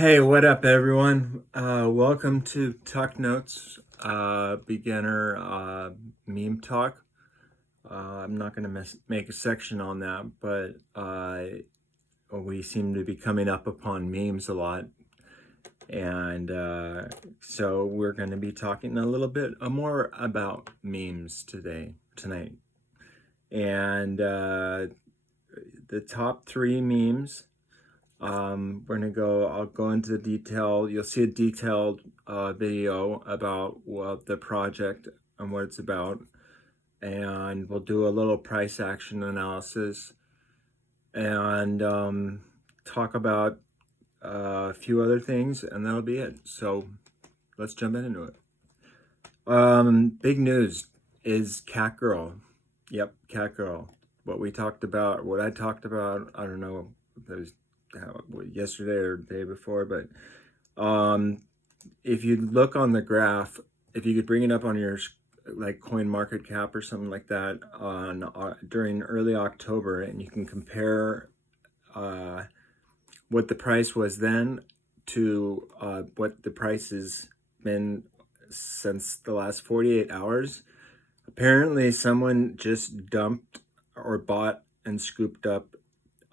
Hey, what up, everyone? Welcome to Talk Notes, beginner meme talk. I'm not going to make a section on that, but we seem to be coming up upon memes a lot. And so we're going to be talking a little bit more about memes tonight. And the top three memes. I'll go into detail. You'll see a detailed video about what the project and what it's about. And we'll do a little price action analysis and talk about a few other things, and that'll be it. So let's jump into it. Big news is catgirl. Yep, catgirl. What I talked about, I don't know if it was yesterday or the day before, but if you look on the graph, if you could bring it up on your like coin market cap or something like that on during early October, and you can compare what the price was then to what the price has been since the last 48 hours. Apparently someone just dumped or bought and scooped up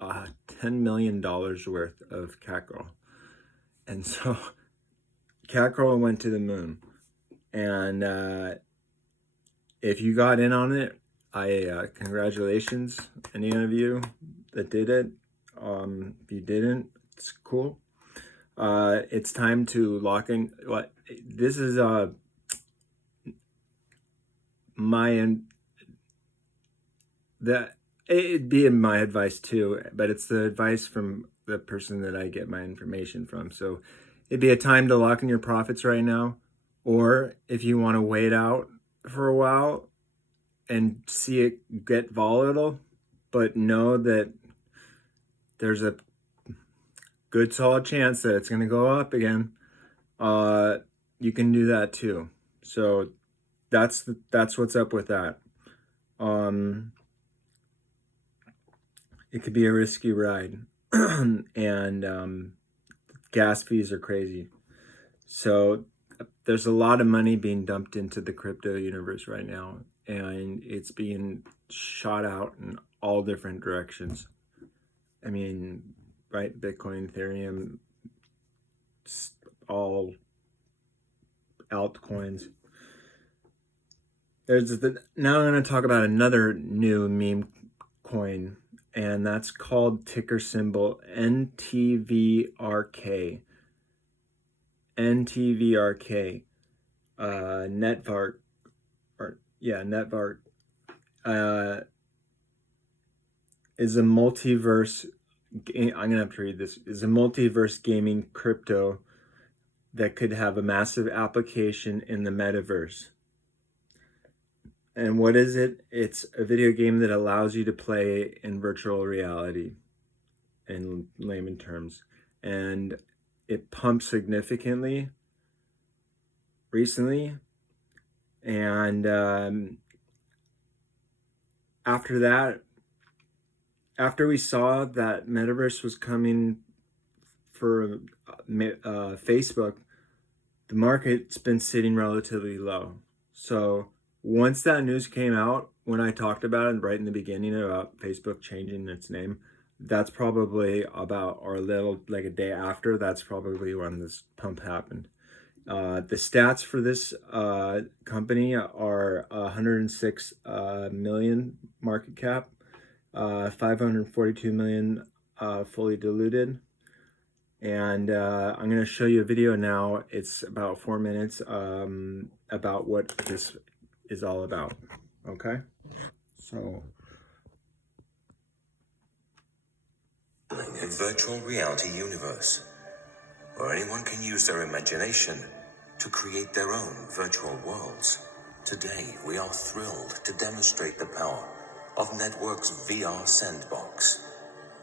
$10 million worth of catgirl. And so catgirl went to the moon. And if you got in on it, congratulations, any of you that did it. If you didn't, it's cool. It's time to lock in. This is it'd be my advice too, but it's the advice from the person that I get my information from. So it'd be a time to lock in your profits right now. Or if you want to wait out for a while and see it get volatile, but know that there's a good solid chance that it's going to go up again, you can do that too. So that's what's up with that. It could be a risky ride, and gas fees are crazy. So there's a lot of money being dumped into the crypto universe right now, and it's being shot out in all different directions. I mean, right? Bitcoin, Ethereum, all altcoins. Now I'm going to talk about another new meme coin, and that's called ticker symbol NTVRK. NTVRK. Netvark. Netvark. Is a multiverse. I'm going to have to read this. Is a multiverse gaming crypto that could have a massive application in the metaverse. And what is it? It's a video game that allows you to play in virtual reality, in layman terms. And it pumped significantly recently. And after we saw that metaverse was coming for Facebook, the market's been sitting relatively low. So once that news came out, when I talked about it right in the beginning about Facebook changing its name, that's probably about, or a little like a day after, that's probably when this pump happened. The stats for this company are 106 million market cap, 542 million fully diluted. And I'm going to show you a video now. It's about 4 minutes about what this is all about. Okay, so a virtual reality universe where anyone can use their imagination to create their own virtual worlds. Today, we are thrilled to demonstrate the power of Network's VR Sandbox,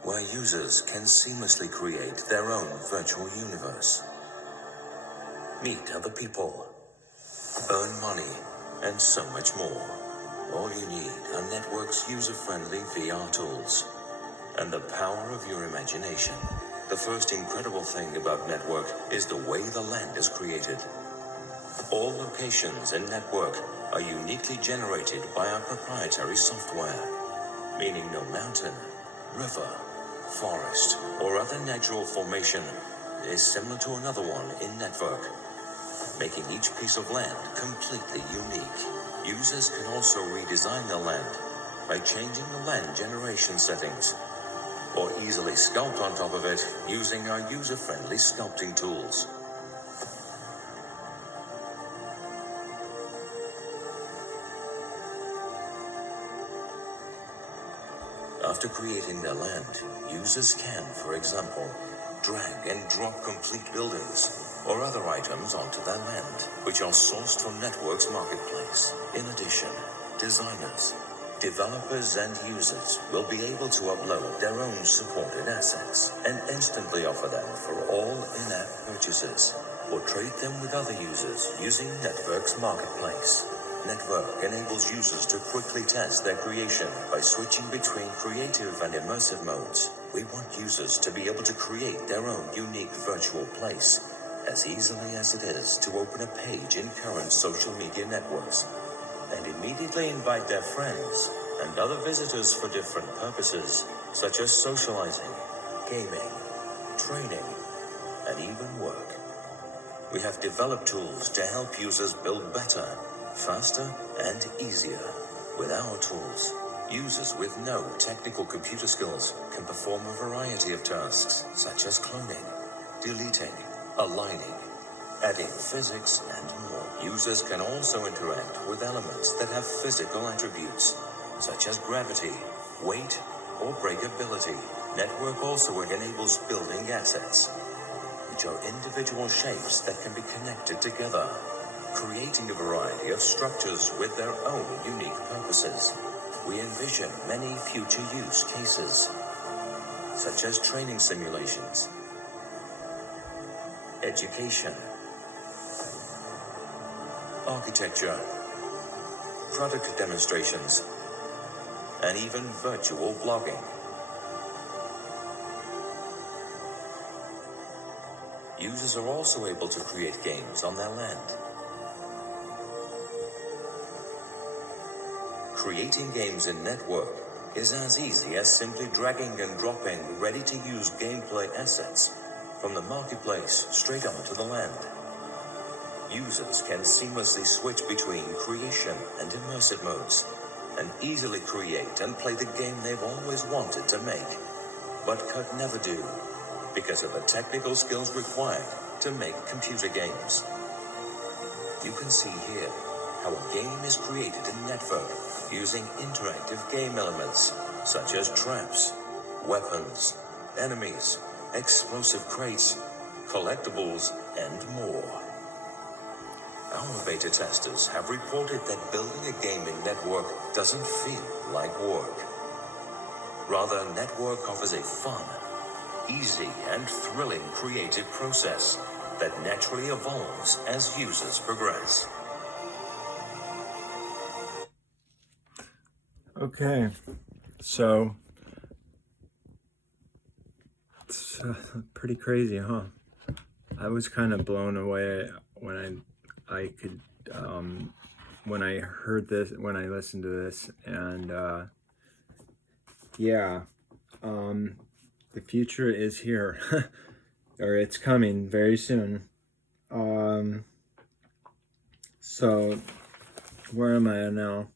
where users can seamlessly create their own virtual universe. Meet other people, earn money, and so much more. All you need are Network's user-friendly VR tools and the power of your imagination. The first incredible thing about network is the way the land is created. All locations in network are uniquely generated by our proprietary software, meaning no mountain, river, forest, or other natural formation is similar to another one in network, making each piece of land completely unique. Users can also redesign the land by changing the land generation settings, or easily sculpt on top of it using our user-friendly sculpting tools. After creating their land, users can, for example, drag and drop complete buildings or other items onto their land, which are sourced from Network's marketplace. In addition, designers, developers, and users will be able to upload their own supported assets and instantly offer them for all in-app purchases or trade them with other users using Network's marketplace. Network enables users to quickly test their creation by switching between creative and immersive modes. We want users to be able to create their own unique virtual place as easily as it is to open a page in current social media networks and immediately invite their friends and other visitors for different purposes, such as socializing, gaming, training, and even work. We have developed tools to help users build better, faster, and easier. With our tools, users with no technical computer skills can perform a variety of tasks, such as cloning, deleting, aligning, adding physics, and more. Users can also interact with elements that have physical attributes, such as gravity, weight, or breakability. Network also enables building assets, which are individual shapes that can be connected together, creating a variety of structures with their own unique purposes. We envision many future use cases, such as training simulations, education, architecture, product demonstrations, and even virtual blogging. Users are also able to create games on their land. Creating games in Network is as easy as simply dragging and dropping ready-to-use gameplay assets from the marketplace straight onto the land. Users can seamlessly switch between creation and immersive modes and easily create and play the game they've always wanted to make, but could never do because of the technical skills required to make computer games. You can see here how a game is created in Network using interactive game elements such as traps, weapons, enemies, explosive crates, collectibles, and more. Our beta testers have reported that building a game in Network doesn't feel like work. Rather, Network offers a fun, easy, and thrilling creative process that naturally evolves as users progress. Okay, so it's pretty crazy, huh? I was kind of blown away when I could when I heard this, when I listened to this, and yeah, the future is here, or it's coming very soon. So where am I now?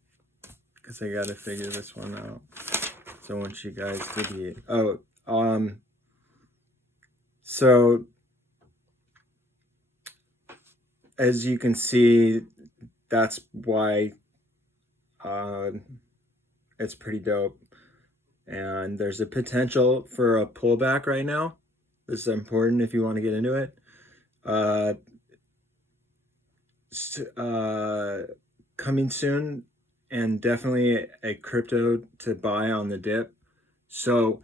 Because I gotta figure this one out. So once you guys deviate, so as you can see, that's why it's pretty dope. And there's a potential for a pullback right now. This is important if you want to get into it. Coming soon, and definitely a crypto to buy on the dip. So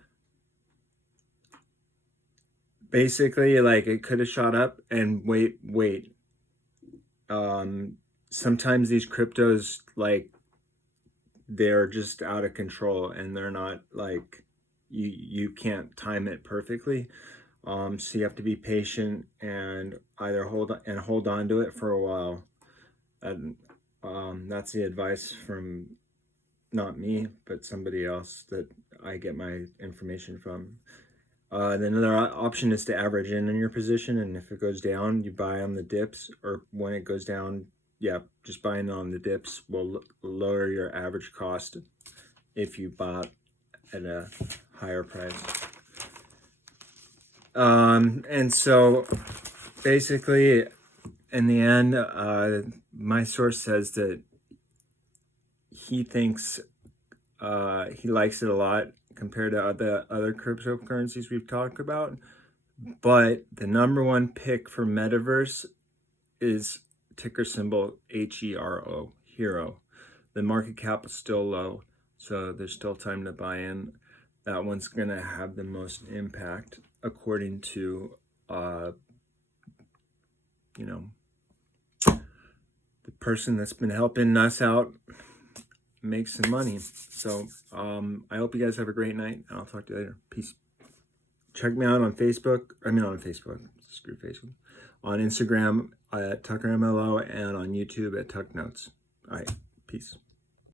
basically, like, it could have shot up and wait. Sometimes these cryptos, like, they're just out of control and they're not, like, you can't time it perfectly. So you have to be patient and either hold on to it for a while. And that's the advice from not me, but somebody else that I get my information from. Then another option is to average in on your position, and if it goes down, you buy on the dips, or when it goes down, yeah, just buying on the dips will lower your average cost if you bought at a higher price. And so basically, in the end, my source says that he thinks he likes it a lot compared to other cryptocurrencies we've talked about. But the number one pick for Metaverse is ticker symbol HERO, Hero. The market cap is still low, so there's still time to buy in. That one's going to have the most impact, according to, the person that's been helping us out make some money. So I hope you guys have a great night, and I'll talk to you later. Peace. Check me out on Facebook. Screw Facebook. On Instagram at TuckerMLO and on YouTube at Tuck Notes. All right. Peace.